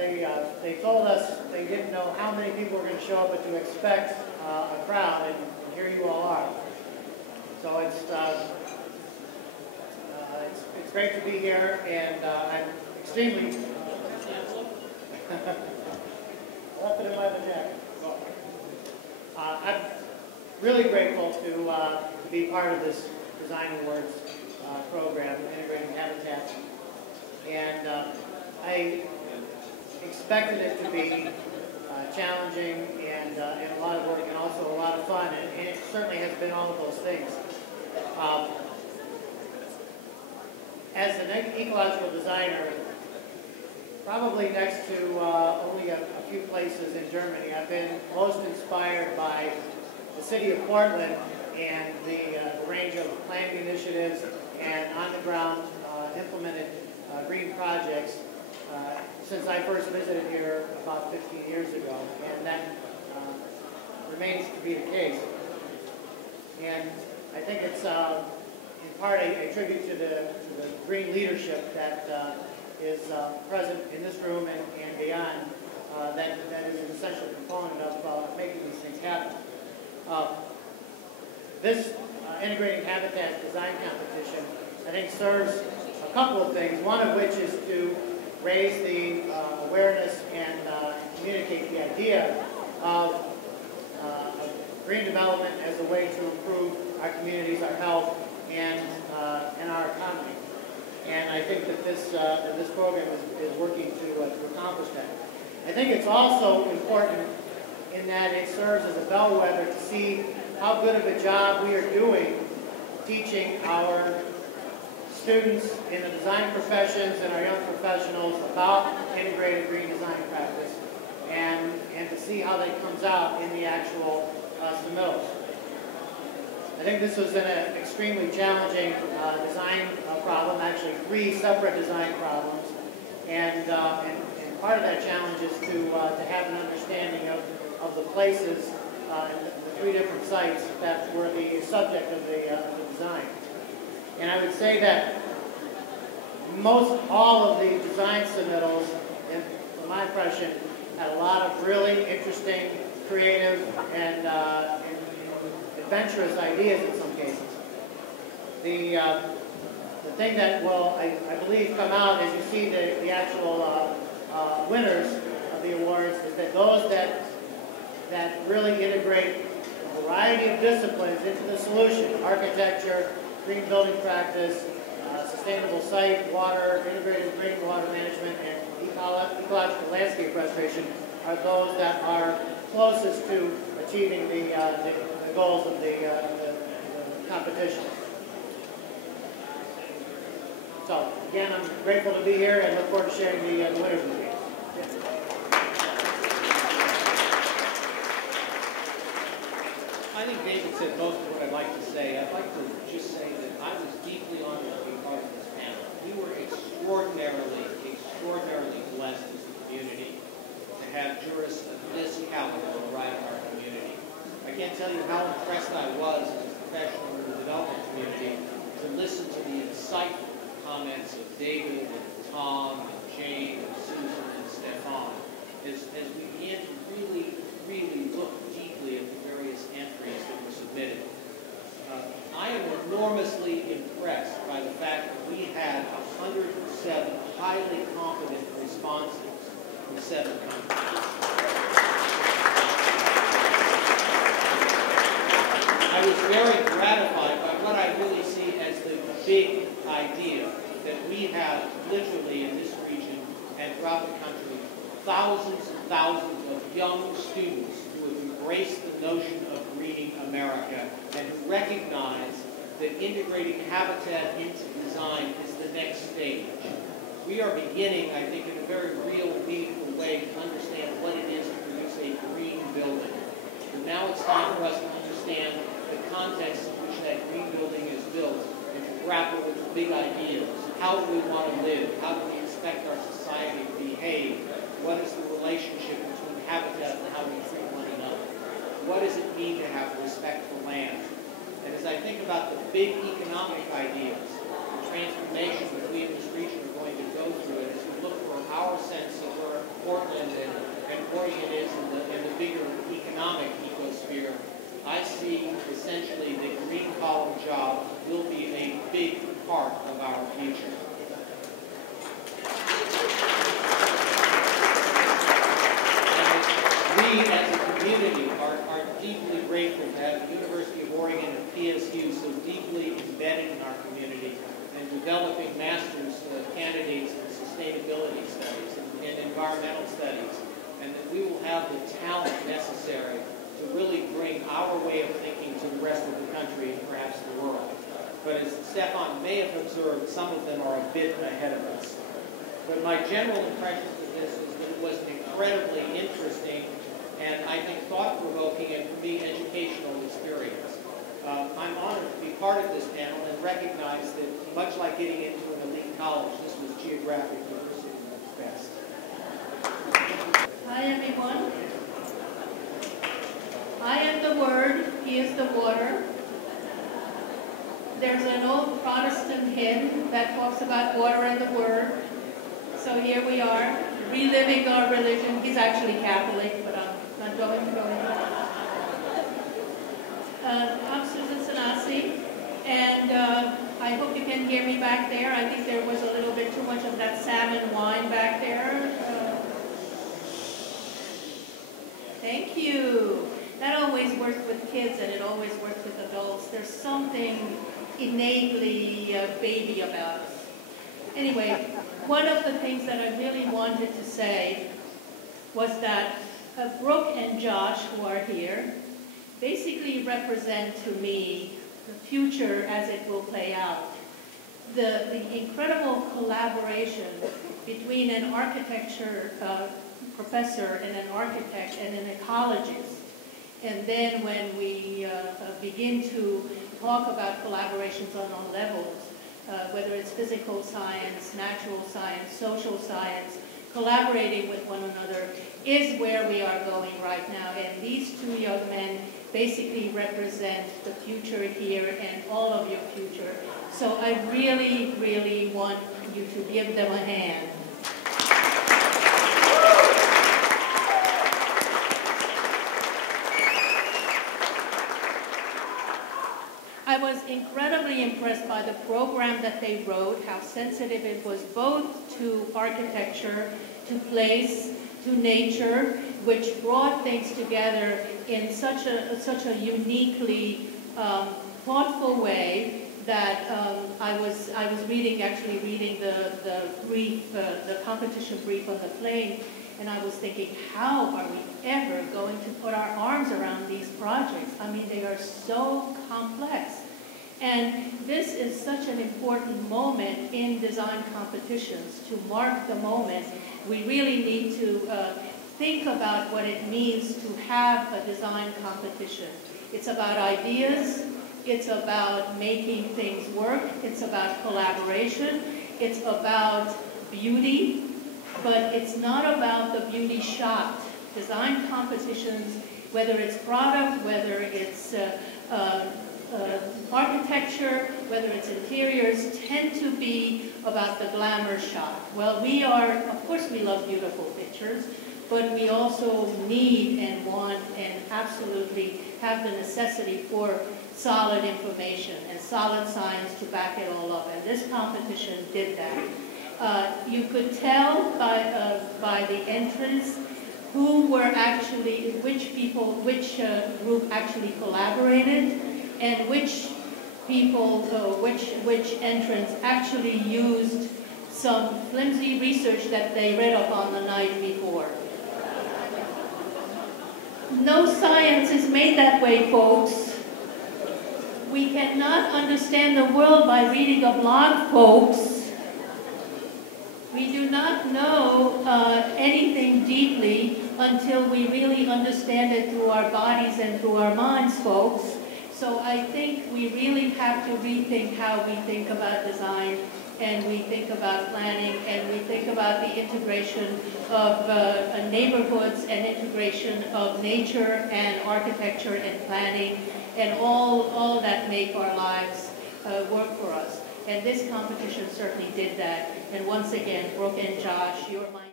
they told us they didn't know how many people were going to show up, but to expect a crowd, and here you all are. So it's great to be here, and I'm extremely left it in my neck. I'm really grateful to be part of this Design Awards program, Integrating Habitat, and I expected it to be challenging and a lot of work and also a lot of fun, and it certainly has been all of those things. As an ecological designer, probably next to only a few places in Germany, I've been most inspired by the city of Portland and the range of planning initiatives and on-the-ground implemented green projects since I first visited here about 15 years ago, and that remains to be the case. And I think it's in part a tribute to the green leadership that is present in this room and beyond that is an essential component of making these things happen. This Integrating Habitat Design Competition, I think, serves a couple of things, one of which is to raise the awareness and communicate the idea of green development as a way to improve our communities, our health, and our economy. And I think that this program is working to accomplish that. I think it's also important in that it serves as a bellwether to see how good of a job we are doing teaching our students in the design professions and our young professionals about integrated green design practice, and to see how that comes out in the actual submittals. I think this was an extremely challenging design problem, actually 3 separate design problems, and part of that challenge is to have an understanding of the places, the 3 different sites that were the subject of the design. And I would say that most all of the design submittals, from my impression, had a lot of really interesting, creative, and adventurous ideas in some cases. The thing that will, I believe, come out as you see the actual winners of the awards is that those that really integrate a variety of disciplines into the solution: architecture, green building practice, sustainable site, water, integrated green water management, and ecological landscape restoration, are those that are closest to achieving the goals of the competition. So, again, I'm grateful to be here and look forward to sharing the winners with you. I think David said most of what I'd like to say. I'd like to just say that I was deeply honored to be part of this panel. We were extraordinarily blessed as a community to have jurists of this caliber arrive in our community. I can't tell you how impressed I was as a professional in the development community to listen to the insightful comments of David and Tom and Jane and Susan and Stefan as we began to really look deeply at the various entries that were submitted. I am enormously impressed by the fact that we had 107 highly competent responses from 7 countries. I was very gratified by what I really see as the big idea that we have literally in this region and throughout the country thousands and thousands of young students who have embraced the notion of greening America and who recognize that integrating habitat into design is the next stage. We are beginning, I think, in a very real, meaningful way to understand what it is to produce a green building. And now it's time for us to understand the context in which that green building is built and to grapple with the big ideas. How do we want to live? How do we expect our society to behave? What is the relationship between habitat and how we treat one another? What does it mean to have respect for land? And as I think about the big economic ideas, the transformation that we in this region are going to go through, and as we look for our sense of where bigger economic ecosphere, I see essentially that green-collar jobs will be a big part of our future. We, as a community, are deeply grateful to have the University of Oregon and PSU so deeply embedded in our community and developing master's candidates in sustainability studies and environmental studies, and that we will have the talent necessary to really bring our way of thinking to the rest of the country and perhaps the world. But as Stefan may have observed, some of them are a bit ahead of us. But my general impression of this is that it was an incredibly interesting and I think thought-provoking and, for me, educational experience. I'm honored to be part of this panel and recognize that, much like getting into an elite college, this was geographically pursued best. Hi, everyone. I am the Word, He is the water. There's an old Protestant hymn that talks about water and the Word. So here we are, reliving our religion. He's actually Catholic, but I'm not going to go into that. I'm Susan Sanasi, and I hope you can hear me back there. I think there was a little bit too much of that salmon wine back there. Thank you. That always works with kids, and it always works with adults. There's something innately baby about us. Anyway, one of the things that I really wanted to say was that Brooke and Josh, who are here, basically represent to me the future as it will play out. The incredible collaboration between an architecture professor and an architect and an ecologist. And then when we begin to talk about collaborations on all levels, whether it's physical science, natural science, social science, collaborating with one another is where we are going right now. And these two young men basically represent the future here and all of your future. So I really, really want you to give them a hand. I was incredibly impressed by the program that they wrote, how sensitive it was both to architecture, to place, to nature, which brought things together in such a uniquely thoughtful way that I was actually reading the brief, the competition brief on the plane, and I was thinking, how are we ever going to put our arms around these projects? I mean, they are so complex. And this is such an important moment in design competitions. To mark the moment, we really need to think about what it means to have a design competition. It's about ideas, it's about making things work, it's about collaboration, it's about beauty, but it's not about the beauty shot. Design competitions, whether it's product, whether it's architecture, whether it's interiors, tend to be about the glamour shot. Well, we are, of course we love beautiful pictures, but we also need and want and absolutely have the necessity for solid information and solid science to back it all up. And this competition did that. You could tell by the entrance who were actually, which group actually collaborated, and which people, which entrants actually used some flimsy research that they read up on the night before. No science is made that way, folks. We cannot understand the world by reading a blog, folks. We do not know anything deeply until we really understand it through our bodies and through our minds, folks. So I think we really have to rethink how we think about design, and we think about planning, and we think about the integration of neighborhoods and integration of nature and architecture and planning and all that make our lives work for us. And this competition certainly did that. And once again, Brooke and Josh, you're my